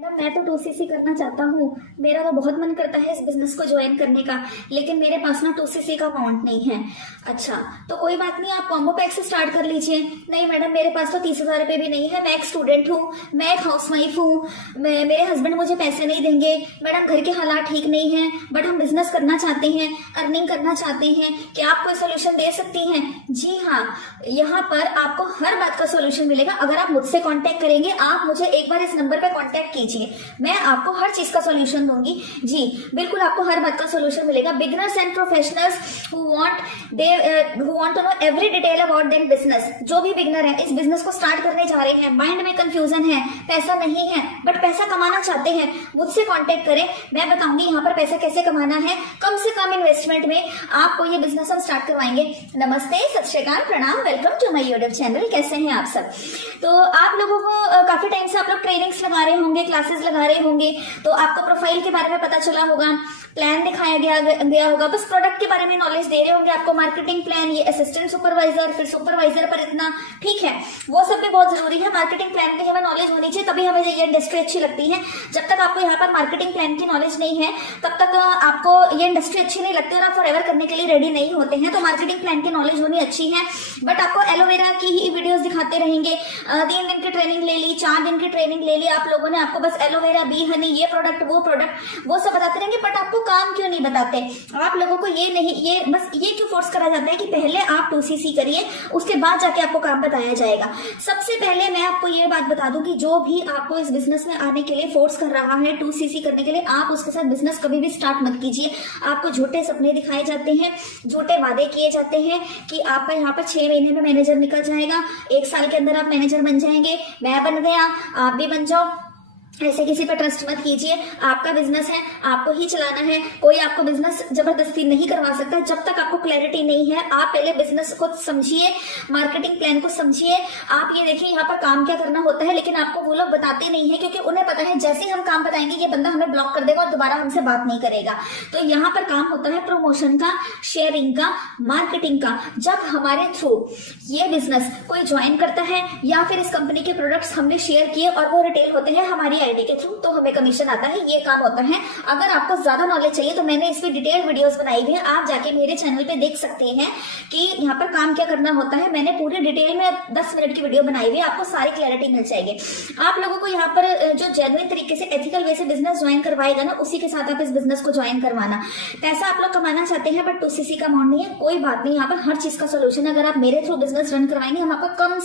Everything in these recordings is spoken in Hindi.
मैडम मैं तो 2cc करना चाहता हूँ। मेरा तो बहुत मन करता है इस बिजनेस को ज्वाइन करने का, लेकिन मेरे पास ना 2cc का अमाउंट नहीं है। अच्छा, तो कोई बात नहीं, आप कॉम्बो पैक से स्टार्ट कर लीजिए। नहीं मैडम, मेरे पास तो 30,000 रुपए भी नहीं है। मैं एक स्टूडेंट हूँ, मैं एक हाउसवाइफ हूँ, मेरे हस्बैंड मुझे पैसे नहीं देंगे। मैडम घर के हालात ठीक नहीं है, बट हम बिजनेस करना चाहते हैं, अर्निंग करना चाहते हैं। क्या आप कोई सोल्यूशन दे सकती हैं? जी हाँ, यहाँ पर आपको हर बात का सोल्यूशन मिलेगा अगर आप मुझसे कांटेक्ट करेंगे। आप मुझे एक बार इस नंबर पे कांटेक्ट कीजिए, मैं आपको हर चीज का सॉल्यूशन दूंगी। जी बिल्कुल, आपको हर बात का सॉल्यूशन मिलेगा। Beginners and professionals who want to know every detail about their business. जो भी बिगिनर है, इस बिजनेस को स्टार्ट करने जा रहे हैं, माइंड में कंफ्यूजन है, पैसा नहीं है बट पैसा कमाना चाहते हैं, मुझसे कांटेक्ट करें। मैं बताऊंगी यहाँ पर पैसा कैसे कमाना है। कम से कम इन्वेस्टमेंट में आपको ये बिजनेस हम स्टार्ट करवाएंगे। नमस्ते, सत श्री अकाल, प्रणाम, welcome to my YouTube channel. कैसे हैं आप सब? तो आप लोगों को काफी टाइम से आप लोग ट्रेनिंग्स लगा रहे होंगे, क्लासेस लगा रहे होंगे, तो आपको प्रोफाइल के बारे में पता चला होगा, प्लान दिखाया गया होगा, बस प्रोडक्ट के बारे में नॉलेज दे रहे होंगे आपको। मार्केटिंग प्लान, ये असिस्टेंट सुपरवाइजर, फिर सुपरवाइजर पर इतना, ठीक है, वो सब भी बहुत जरूरी है। मार्केटिंग प्लान की हमें नॉलेज होनी चाहिए, तभी हमें ये इंडस्ट्री अच्छी लगती है। जब तक आपको यहाँ पर मार्केटिंग प्लान की नॉलेज नहीं है, तब तक आपको ये इंडस्ट्री अच्छी नहीं लगती और आप फॉरएवर करने के लिए रेडी नहीं होते हैं। तो मार्केटिंग प्लान की नॉलेज होनी अच्छी है। बट आपको एलोवेरा की ही वीडियोस दिखाते रहेंगे। 3 दिन की ट्रेनिंग ले ली, 4 दिन की ट्रेनिंग ले ली आप लोगों ने, आपको बस एलोवेरा, बी हनी, ये प्रोडक्ट, वो सब बताते रहेंगे, बट आपको काम क्यों नहीं बताते? आप लोगों को ये बस ये क्यों फोर्स करा जाता है कि पहले आप 2cc करिए, उसके बाद जाके आपको काम बताया जाएगा। सबसे पहले मैं आपको ये बात बता दूं कि जो भी आपको इस बिजनेस में आने के लिए फोर्स कर रहा है 2cc करने के लिए, आप उसके साथ बिजनेस कभी भी स्टार्ट मत कीजिए। आपको झूठे सपने दिखाए जाते हैं, झूठे वादे किए जाते हैं कि आपका यहाँ पर 6 महीने में मैनेजर निकल जाएगा, 1 साल के अंदर आप मैनेजर बन जाएंगे, मैं बन गया, आप भी बन जाओ। ऐसे किसी पर ट्रस्ट मत कीजिए। आपका बिजनेस है, आपको ही चलाना है, कोई आपको बिजनेस जबरदस्ती नहीं करवा सकता। जब तक आपको क्लैरिटी नहीं है, आप पहले बिजनेस को समझिए, मार्केटिंग प्लान को समझिए। आप ये देखिए यहाँ पर काम क्या करना होता है, लेकिन आपको वो लोग बताते नहीं है, क्योंकि उन्हें पता है जैसे ही हम काम बताएंगे ये बंदा हमें ब्लॉक कर देगा और दोबारा हमसे बात नहीं करेगा। तो यहाँ पर काम होता है प्रमोशन का, शेयरिंग का, मार्केटिंग का। जब हमारे थ्रू ये बिजनेस कोई ज्वाइन करता है या फिर इस कंपनी के प्रोडक्ट्स हमने शेयर किए और वो रिटेल होते हैं हमारी आईडी के थ्रू, तो हमें कमीशन आता है। ये काम होता है। अगर आपको ज्यादा नॉलेज चाहिए तो मैंने इस पे डिटेल वीडियोस बनाई हुई है, आप जाके मेरे चैनल पे देख सकते हैं कि यहाँ पर काम क्या करना होता है। मैंने पूरी डिटेल में 10 मिनट की वीडियो बनाई हुई है, आपको सारी क्लैरिटी मिल जाएगी। आप लोगों को यहाँ पर जो जेन्युइन तरीके से, एथिकल वे से बिजनेस ज्वाइन करवाएगा ना, उसी के साथ आप इस बिजनेस को ज्वाइन करवाना। पैसा आप लोग कमाना चाहते हैं बट 2cc का अमाउंट नहीं है, कोई बात नहीं, यहाँ पर हर चीज का सोल्यूशन है। अगर आप मेरे थ्रू बिजनेस रन करवाएंगे, हम आपको कम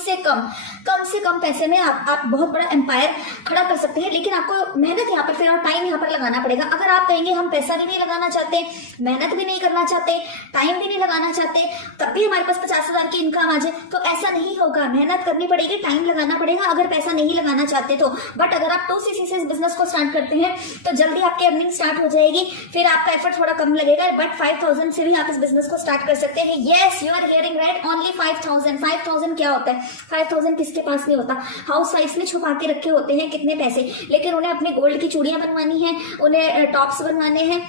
से कम पैसे में आप बहुत बड़ा एम्पायर खड़ा कर सकते हैं। लेकिन आपको मेहनत यहाँ पर फिर और टाइम यहाँ पर लगाना पड़ेगा। अगर आप कहेंगे हम पैसा भी नहीं लगाना चाहते, मेहनत भी नहीं करना चाहते, टाइम भी नहीं लगाना चाहते, तब भी हमारे पास 50,000 की इनकम आ जाए, तो ऐसा नहीं होगा। मेहनत करनी पड़ेगी, टाइम लगाना पड़ेगा अगर पैसा नहीं लगाना चाहते तो। बट अगर आप 2cc से इस बिजनेस को स्टार्ट करते हैं तो जल्दी आपकी अर्निंग स्टार्ट हो जाएगी, फिर आपका एफर्ट थोड़ा कम लगेगा। बट 5,000 से भी आप इस बिजनेस को स्टार्ट कर सकते हैं। Yes, you are hearing right, only 5,000। 5,000 क्या होता है? 5,000 किसके पास नहीं होता? हाउस वाइफ ने छुपा के रखे होते हैं कितने पैसे, लेकिन उन्हें अपने गोल्ड की चूड़ियां बनवानी है, उन्हें टॉप्स बनवाने हैं,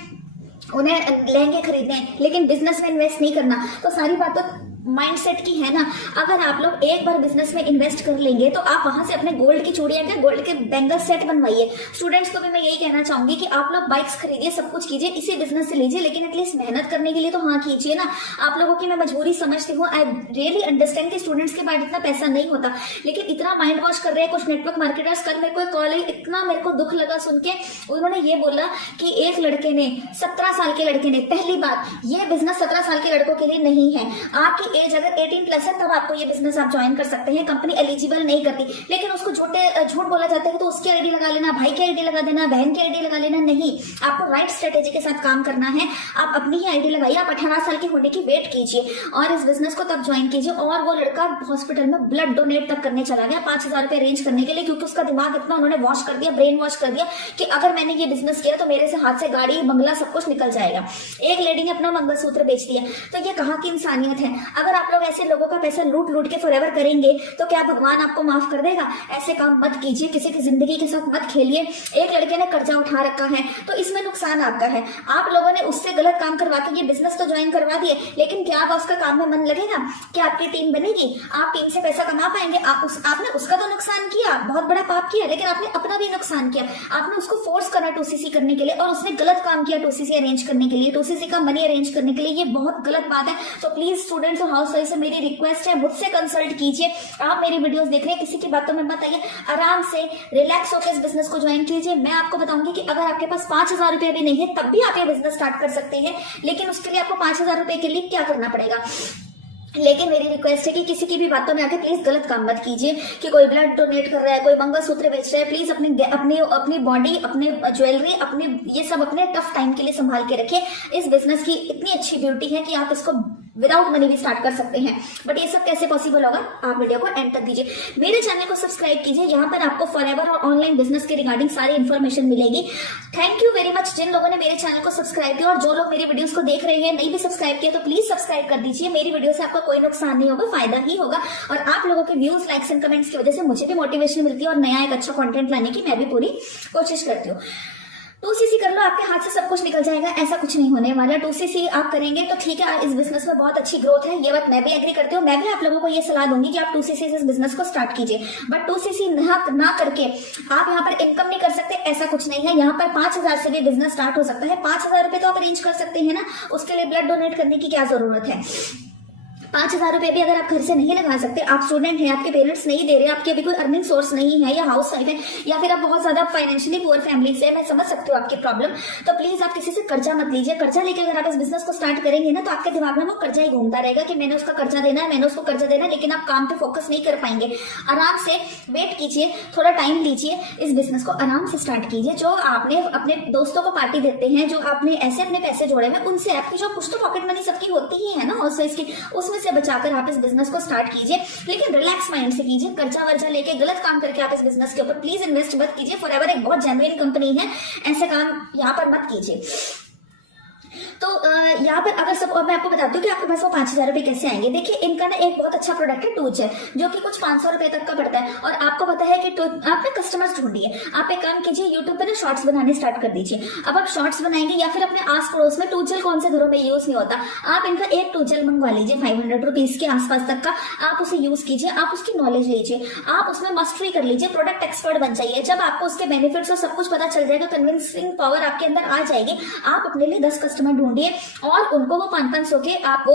उन्हें लहंगे खरीदने हैं, लेकिन बिजनेस में इन्वेस्ट नहीं करना। तो सारी बात तो माइंडसेट की है ना। अगर आप लोग एक बार बिजनेस में इन्वेस्ट कर लेंगे तो आप वहां से अपने गोल्ड की चूड़ियां, क्या गोल्ड के बैंगल सेट बनवाइए। स्टूडेंट्स को भी मैं यही कहना चाहूंगी कि आप लोग बाइक्स खरीदिए, सब कुछ कीजिए, इसी बिजनेस से लीजिए, लेकिन एटलीस्ट मेहनत करने के लिए तो हाँ कीजिए ना। आप लोगों की मैं मजबूरी समझती हूँ, आई रियली अंडरस्टैंड कि स्टूडेंट्स के पास इतना पैसा नहीं होता, लेकिन इतना माइंड वॉश कर रहे हैं कुछ नेटवर्क मार्केटर्स। कल मेरे को कॉल, इतना मेरे को दुख लगा सुन के। उन्होंने ये बोला कि एक लड़के ने, 17 साल के लड़के ने, पहली बात ये बिजनेस 17 साल के लड़कों के लिए नहीं है। आपकी एज अगर 18+ है तब आपको ये बिजनेस आप ज्वाइन कर सकते हैं। कंपनी एलिजिबल नहीं करती, लेकिन उसको झूठ बोला जाता है तो उसकी आईडी लगा लेना, भाई की आईडी लगा देना, बहन की आईडी लगा लेना। नहीं, आपको राइट स्ट्रेटेजी के साथ काम करना है। आप अपनी ही आईडी लगाइए, आप 18 साल के होने की वेट कीजिए और इस बिजनेस को तब ज्वाइन कीजिए। और वो लड़का हॉस्पिटल में ब्लड डोनेट तक करने चला गया 5,000 रुपए अरेंज करने के लिए, क्योंकि उसका दिमाग इतना उन्होंने वॉश कर दिया, ब्रेन वॉश कर दिया कि अगर मैंने ये बिजनेस किया तो मेरे से हाथ से गाड़ी, बंगला सब कुछ निकल जाएगा। एक लेडी ने अपना मंगलसूत्र बेच दिया। तो ये कहाँ की इंसानियत है? अगर आप लोग ऐसे लोगों का पैसा लूट लूट के फॉरएवर करेंगे तो क्या भगवान आपको माफ कर देगा? ऐसे काम मत कीजिए, किसी की जिंदगी के साथ मत खेलिए। एक लड़के ने कर्जा उठा रखा है तो इसमें नुकसान आपका है। आप लोगों ने उससे गलत काम करवा के ये बिजनेस तो ज्वाइन करवा दिए, लेकिन क्या आप उसका काम में मन लगेगा? क्या आपकी टीम बनेगी? आप टीम से पैसा कमा पाएंगे? आपने उसका तो नुकसान किया, बहुत बड़ा पाप किया, लेकिन आपने अपना भी नुकसान किया। आपने उसको फोर्स करा 2cc करने के लिए और उसने गलत काम किया 2cc अरेंज करने के लिए, 2cc का मनी अरेंज करने के लिए। ये बहुत गलत बात है। तो प्लीज स्टूडेंट्स और हाउस वाइफ से मेरी रिक्वेस्ट है, मुझसे कंसल्ट कीजिए। आप मेरी वीडियोस देख रहे हैं, किसी की बातों में मत आइए, आराम से रिलैक्स होकर इस बिजनेस को ज्वाइन कीजिए। मैं आपको बताऊंगी कि अगर आपके पास 5,000 रुपए भी नहीं है तब भी आप ये बिजनेस स्टार्ट कर सकते हैं, लेकिन उसके लिए आपको 5,000 रुपए के लिए क्या करना पड़ेगा। लेकिन मेरी रिक्वेस्ट है कि किसी की भी बातों में आके प्लीज गलत काम मत कीजिए कि कोई ब्लड डोनेट कर रहा है, कोई मंगलसूत्र बेच रहा है। प्लीज अपनी बॉडी, अपने ज्वेलरी, अपने ये सब अपने टफ टाइम के लिए संभाल के रखिए। इस बिजनेस की इतनी अच्छी ब्यूटी है कि आप इसको विदाउट मनी भी स्टार्ट कर सकते हैं, बट ये सब कैसे पॉसिबल होगा? आप वीडियो को एंड तक दीजिए, मेरे चैनल को सब्सक्राइब कीजिए। यहाँ पर आपको फॉरएवर और ऑनलाइन बिजनेस के रिगार्डिंग सारी इन्फॉर्मेशन मिलेगी। थैंक यू वेरी मच जिन लोगों ने मेरे चैनल को सब्सक्राइब किया, और जो लोग मेरी वीडियोस को देख रहे हैं नहीं भी सब्सक्राइब किया तो प्लीज सब्सक्राइब कर दीजिए। मेरी वीडियो से आपका कोई नुकसान नहीं होगा, फायदा ही होगा। और आप लोगों के व्यूज, लाइक्स एंड कमेंट्स की वजह से मुझे भी मोटिवेशन मिलती है और नया एक अच्छा कंटेंट लाने की मैं भी पूरी कोशिश करती हूँ। 2cc कर लो, आपके हाथ से सब कुछ निकल जाएगा, ऐसा कुछ नहीं होने वाला। 2cc आप करेंगे तो ठीक है, इस बिजनेस में बहुत अच्छी ग्रोथ है, ये बात मैं भी एग्री करती हूँ। मैं भी आप लोगों को ये सलाह दूंगी कि आप 2cc से इस बिजनेस को स्टार्ट कीजिए, बट 2cc ना करके आप यहाँ पर इनकम नहीं कर सकते, ऐसा कुछ नहीं है। यहाँ पर 5,000 से भी बिजनेस स्टार्ट हो सकता है। 5,000 रुपए तो आप अरेंज कर सकते हैं ना, उसके लिए ब्लड डोनेट करने की क्या जरूरत है? 5,000 रुपए भी अगर आप घर से नहीं लगा सकते, आप स्टूडेंट हैं, आपके पेरेंट्स नहीं दे रहे, आपके अभी कोई अर्निंग सोर्स नहीं है, या हाउस वाइफ है, या फिर आप बहुत ज्यादा फाइनेंशियली पुअर फैमिली से, मैं समझ सकती हूँ आपकी प्रॉब्लम। तो प्लीज आप किसी से कर्जा मत लीजिए। कर्जा लेके अगर आप इस बिजनेस को स्टार्ट करेंगे ना तो आपके दिमाग में वो कर्जा ही घूमता रहेगा कि मैंने उसका कर्जा देना है, मैंने उसको कर्जा देना है, लेकिन आप काम पे फोकस नहीं कर पाएंगे। आराम से वेट कीजिए, थोड़ा टाइम लीजिए, इस बिजनेस को आराम से स्टार्ट कीजिए। जो आपने अपने दोस्तों को पार्टी देते हैं, जो आपने ऐसे अपने पैसे जोड़े हुए, उनसे आपकी जो कुछ तो पॉकेट मनी सबकी होती ही है ना, उसमें से बचाकर आप बिजनेस को स्टार्ट कीजिए, लेकिन रिलैक्स माइंड से कीजिए। कर्जा वर्जा लेके गलत काम करके आप इस बिजनेस के ऊपर प्लीज इन्वेस्ट मत कीजिए। फॉरएवर एक बहुत जेन्युइन कंपनी है, ऐसे काम यहाँ पर मत कीजिए। तो यहाँ पर अगर सब, और मैं आपको बताती हूँ कि आपके पास वो 5,000 रुपए कैसे आएंगे। देखिए, इनका ना एक बहुत अच्छा प्रोडक्ट है टूजल, जो कि कुछ 500 रुपए तक का पड़ता है। और आपको पता है कि आपने कस्टमर्स ढूंढिए, आप एक काम कीजिए, यूट्यूब पे ना शॉर्ट्स बनाने स्टार्ट कर दीजिए। अब आप शॉर्ट्स बनाएंगे या फिर अपने आस पड़ोस में, टूजल कौन से घरों में यूज नहीं होता, आप इनका एक टूजल मंगवा लीजिए 500 रुपीज के आसपास तक का। आप उसे यूज कीजिए, आप उसकी नॉलेज लीजिए, आप उसमें मास्टरी कर लीजिए, प्रोडक्ट एक्सपर्ट बन जाइए। जब आपको उसके बेनिफिट्स और सब कुछ पता चल जाएगा, कन्विंसिंग पावर आपके अंदर आ जाएगी, आप अपने लिए 10 कस्टमर ढूंढिए और उनको वो 500 के आप वो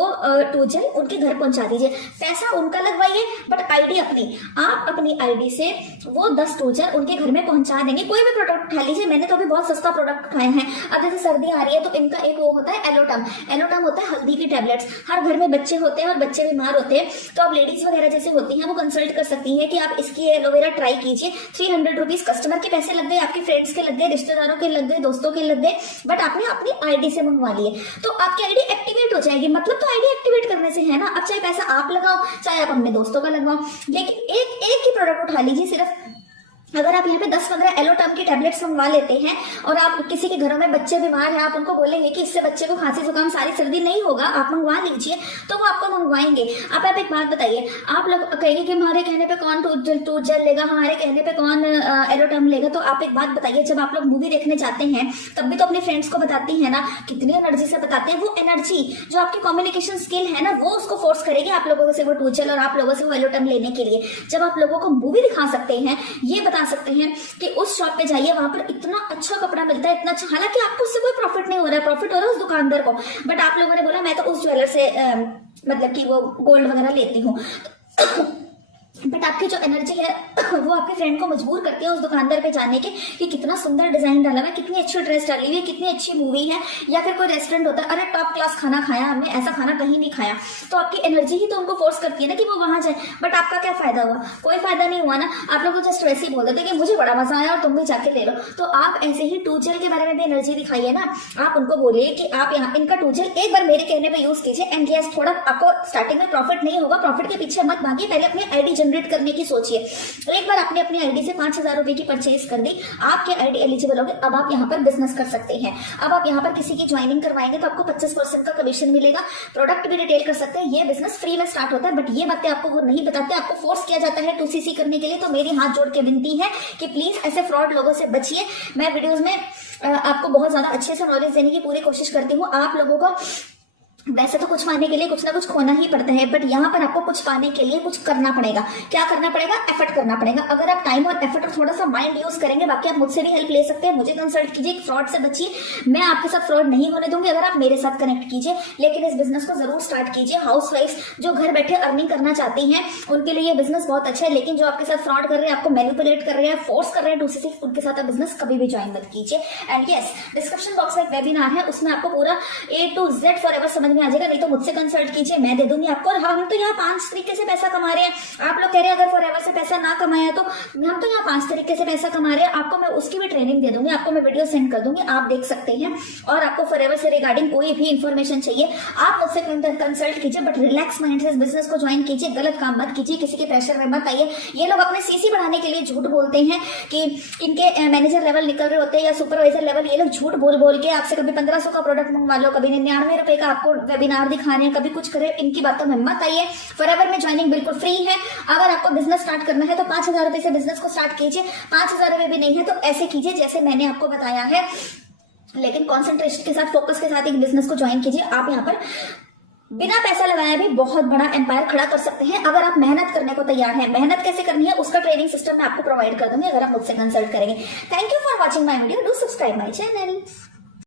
टूजल उनके घर पहुंचा दीजिए। पैसा उनका लगवाइए, बट आईडी अपनी, आप अपनी आईडी से वो 10 टूजल उनके घर में पहुंचा देंगे। कोई भी प्रोडक्ट उठा लीजिए, मैंने तो अभी बहुत सस्ता प्रोडक्ट उठाए हैं। अब जैसे सर्दी आ रही है तो इनका एक वो होता है एलोटम, एलोटम होता है हल्दी की टैबलेट्स। हर घर में बच्चे होते हैं और बच्चे बीमार होते हैं, तो आप लेडीज वगैरह जैसे होती हैं वो कंसल्ट कर सकती हैं कि आप इसकी एलोवेरा ट्राई कीजिए। 300 रुपीज कस्टमर के पैसे लग गए, आपके फ्रेंड्स के लग गए, रिश्तेदारों के लग गए, दोस्तों के लग गए, बट आपने अपनी आईडी से मंगवा लिए तो आपकी आईडी एक्टिवेट हो जाएगी। मतलब तो आईडी एक्टिवेट करने से है ना, अब चाहे पैसा आप लगाओ चाहे आप अपने दोस्तों का लगाओ, लेकिन एक ही प्रोडक्ट उठा लीजिए सिर्फ। अगर आप यहाँ पे 10-15 एलोटर्म की टैबलेट्स मंगवा लेते हैं और आप किसी के घरों में बच्चे बीमार हैं, आप उनको बोलेंगे कि इससे बच्चे को खांसी जुकाम सारी सर्दी नहीं होगा, आप मंगवा लीजिए, तो वो आपको मंगवाएंगे। अब आप एक बात बताइए, आप लोग कहेंगे कि हमारे कहने पे कौन टूजल लेगा, हमारे कहने पे कौन एलोटर्म लेगा। तो आप एक बात बताइए, जब आप लोग मूवी देखने जाते हैं तब भी तो अपने फ्रेंड्स को बताती है ना, कितनी एनर्जी से बताते हैं। वो एनर्जी जो आपकी कम्युनिकेशन स्किल है ना, वो उसको फोर्स करेगी आप लोगों से वो टूजल और आप लोगों से वो एलोटर्म लेने के लिए। जब आप लोगों को मूवी दिखा सकते हैं, ये बता सकते हैं कि उस शॉप पे जाइए, वहां पर इतना अच्छा कपड़ा मिलता है, इतना अच्छा, हालांकि आपको उससे कोई प्रॉफिट नहीं हो रहा है, प्रॉफिट हो रहा है उस दुकानदार को, बट आप लोगों ने बोला मैं तो उस ज्वेलर से मतलब कि वो गोल्ड वगैरह लेती हूँ बट आपकी जो एनर्जी है वो आपके फ्रेंड को मजबूर करती है उस दुकानदार पे जाने के कि कितना सुंदर डिजाइन डाला हुआ है, कितनी अच्छी ड्रेस डाली हुई है, कितनी अच्छी मूवी है। या फिर कोई रेस्टोरेंट होता है, अरे टॉप क्लास खाना खाया हमने, ऐसा खाना कहीं नहीं खाया। तो आपकी एनर्जी ही तो उनको फोर्स करती है ना कि वो वहां जाए, बट आपका क्या फायदा हुआ? कोई फायदा नहीं हुआ ना। आप लोग तो जस्ट वैसे ही बोल देते कि मुझे बड़ा मजा आया और तुम भी जाके ले लो। तो आप ऐसे ही टूजल के बारे में भी एनर्जी दिखाइए ना। आप उनको बोलिए कि आप यहाँ इनका टूजल एक बार मेरे कहने पर यूज कीजिए, एंड यस थोड़ा आपको स्टार्टिंग में प्रॉफिट नहीं होगा, प्रॉफिट के पीछे मत भागिए, पहले अपनी आईडी जनरेट करने की सोचिए। एक बार आपने अपनी आईडी से 5,000 रुपए की परचेज कर दी, आपके आईडी एलिजिबल होगी। अब आप यहाँ पर बिजनेस कर सकते हैं। अब आप यहाँ पर किसी की ज्वाइनिंग करवाएंगे तो आपको 25% का कमीशन मिलेगा। प्रोडक्ट भी रिटेल कर सकते हैं। ये बिजनेस फ्री में स्टार्ट होता है, बट ये बातें आपको वो नहीं बताते, आपको फोर्स किया जाता है 2cc करने के लिए। तो मेरी हाथ जोड़ के विनती है कि प्लीज ऐसे फ्रॉड लोगों से बचिए। मैं वीडियोस में आपको बहुत ज्यादा अच्छे से नॉलेज देने की पूरी कोशिश करती हूँ। आप लोगों को वैसे तो कुछ पाने के लिए कुछ ना कुछ खोना ही पड़ता है, बट यहाँ पर आपको कुछ पाने के लिए कुछ करना पड़ेगा। क्या करना पड़ेगा? एफर्ट करना पड़ेगा। अगर आप टाइम और एफर्ट और थोड़ा सा माइंड यूज करेंगे, बाकी आप मुझसे भी हेल्प ले सकते हैं, मुझे कंसल्ट कीजिए, फ्रॉड से बचिए। मैं आपके साथ फ्रॉड नहीं होने दूंगी अगर आप मेरे साथ कनेक्ट कीजिए। लेकिन इस बिजनेस को जरूर स्टार्ट कीजिए। हाउसवाइफ जो घर बैठे अर्निंग करना चाहती हैं उनके लिए ये बिजनेस बहुत अच्छा है, लेकिन जो आपके साथ फ्रॉड कर रहे हैं, आपको मैनिपुलेट कर रहे हैं, फोर्स कर रहे हैं 2cc, उनके साथ आप बिजनेस कभी भी ज्वाइन मत कीजिए। एंड यस, डिस्क्रिप्शन बॉक्स में एक वेबिनार है, उसमें आपको पूरा A to Z फॉरएवर समझ में आ जाएगा। नहीं तो मुझसे कंसल्ट कीजिए, मैं दे दूंगी आपको। और हम तो यहाँ 5 तरीके से पैसा कमा रहे हैं। आप लोग कह रहे हैं अगर फॉरएवर से पैसा ना कमाया तो हम तो यहाँ 5 तरीके से पैसा कमा रहे हैं। आपको मैं उसकी भी ट्रेनिंग दे दूंगी, आपको मैं वीडियो सेंड कर दूंगी, आप देख सकते हैं। और आपको फॉरएवर से रिगार्डिंग कोई भी इंफॉर्मेशन चाहिए, आप मुझसे कंसल्ट कीजिए, बट रिलैक्स माइंड से इस बिजनेस को ज्वाइन कीजिए। गलत काम मत कीजिए, किसी के प्रेशर में मत आइए। ये लोग अपने सीसी बढ़ाने के लिए झूठ बोलते हैं कि इनके मैनेजर लेवल निकल रहे होते हैं या सुपरवाइजर लेवल। ये लोग झूठ बोल बोल के आपसे कभी 1500 का प्रोडक्ट मंगवा लो, कभी 99 रुपए का आपको वेबिनार दिखा रहे हैं, कभी कुछ करे। इनकी बातों में मत आइए। फॉरएवर में ज्वाइनिंग बिल्कुल फ्री है। अगर आपको बिजनेस स्टार्ट करना है तो 5,000 रुपए से बिजनेस को स्टार्ट कीजिए। 5,000 रुपए भी नहीं है तो ऐसे कीजिए जैसे मैंने आपको बताया है, लेकिन कॉन्सेंट्रेशन के साथ, फोकस के साथ एक बिजनेस को ज्वाइन कीजिए। आप यहाँ पर बिना पैसा लगाए भी बहुत बड़ा एम्पायर खड़ा कर सकते हैं अगर आप मेहनत करने को तैयार हैं। मेहनत कैसे करनी है उसका ट्रेनिंग सिस्टम मैं आपको प्रोवाइड कर दूंगी अगर आप मुझसे कंसल्ट करेंगे। Thank you for watching my video. Do subscribe my channel.